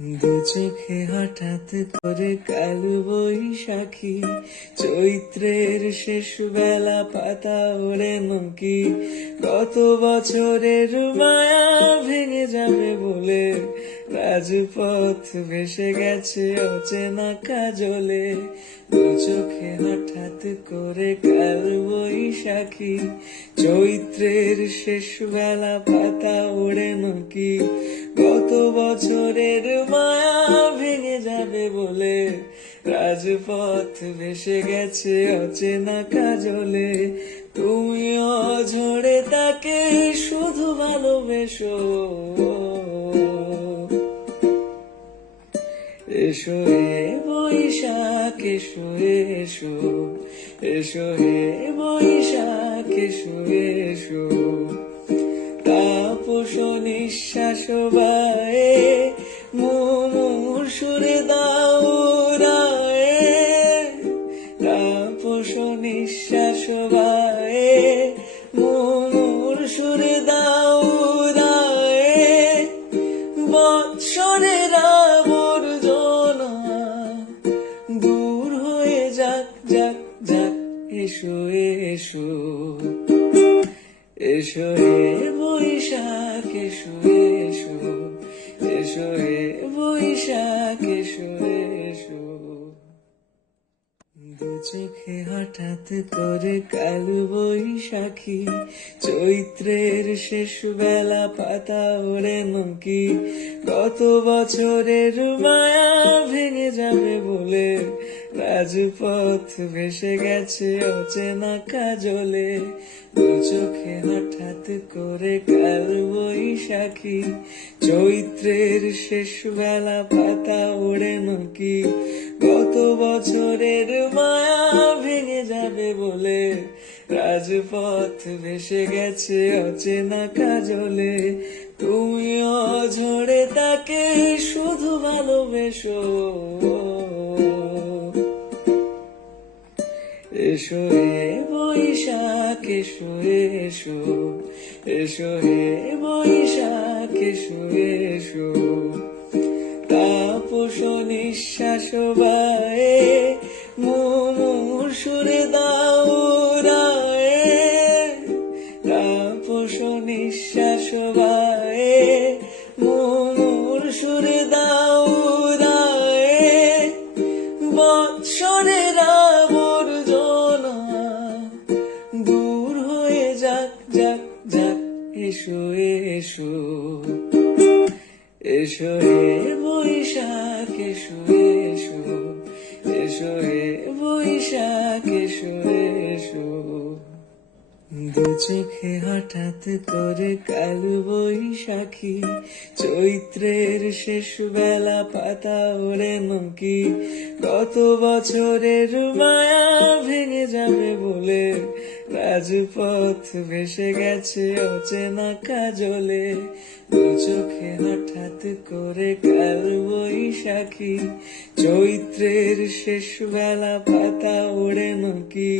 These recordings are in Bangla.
দু চোখে হঠাৎ করে কালো বৈশাখী, চৈত্রের শেষ বেলা পাতা ওড়ে নকি, গত বছরের মায়া ভেঙে যাবে বলে রাজপথ ভেসে গেছে অচেনা কাজলে। দু চোখে হঠাৎ করে কালো বৈশাখী, চৈত্রের শেষ বেলা পাতা ওড়ে নকি, গত বছরের মায়া ভেঙে যাবে বলে রাজপথ ভেসে গেছে অচেনা কাজলে। তুমি অঝরে তাকে শুধু ভালোবেসো, এসো হে বৈশাখ এসো এসো, এসো হে বৈশাখ এসো এসো। তাপস নিঃশ্বাস বায়ে মুমুর সুরে দাও রায়ে, তাপস নিঃশ্বাস বায়ে মুমুর সুরে দাও রায়ে। বৎসরের আবর্জনা দূর হয়ে যাক যাক যাক, এসো এসো, এসো হে বৈশাখ এসো এসো, এসো হে বৈশাখ এসো এসো। দু চোখে হঠাৎ করে কালো বৈশাখী, চৈত্রের শেষ বেলা পাতা ওড়ে নকি, গত বছরের মায়া ভেঙে যাবে বলে রাজপথ ভেসে গেছে অচেনা কাজলে। দু চোখে হঠাৎ করে কালো বৈশাখী, চৈত্রের শেষ বেলা পাতা ওড়ে নকি, গত বছরের মায়া ভেঙে যাবে বলে রাজপথ ভেসে গেছে অচেনা কাজলে। তুমি অঝরে তাকে শুধু ভালোবেসো, এসো হে বৈশাখ এসো এসো, এসো হে বৈশাখ এসো এসো। তাপস নিঃশ্বাস বায়ে মুমুর সুরে দাও রায়ে, তাপস নিঃশ্বাস বায়ে মুমুর সুরে দাও রায়ে। বৎসরের আবর্জনা দূর হয়ে যাক যাক যাক, এসো এসো, এসো হে বৈশাখ এসো এসো, এসো হে বৈশাখ এসো এসো। দু চোখে হঠাৎ করে কালো বৈশাখী, চৈত্রের শেষ বেলা পাতা ওড়ে নকি, গত বছরের মায়া ভেঙে যাবে বলে রাজপথ ভেসে গেছে অচেনা কাজলে। দু চোখে হঠাৎ করে কালো বৈশাখী, চৈত্রের শেষ বেলা পাতা ওড়ে নকি,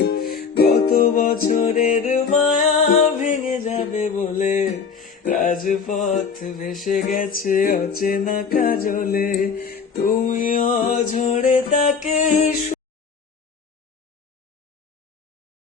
গত বছরের মায়া ভেঙে যাবে বলে রাজপথ ভেসে গেছে অচেনা কাজলে। তুমি অঝরে তাকে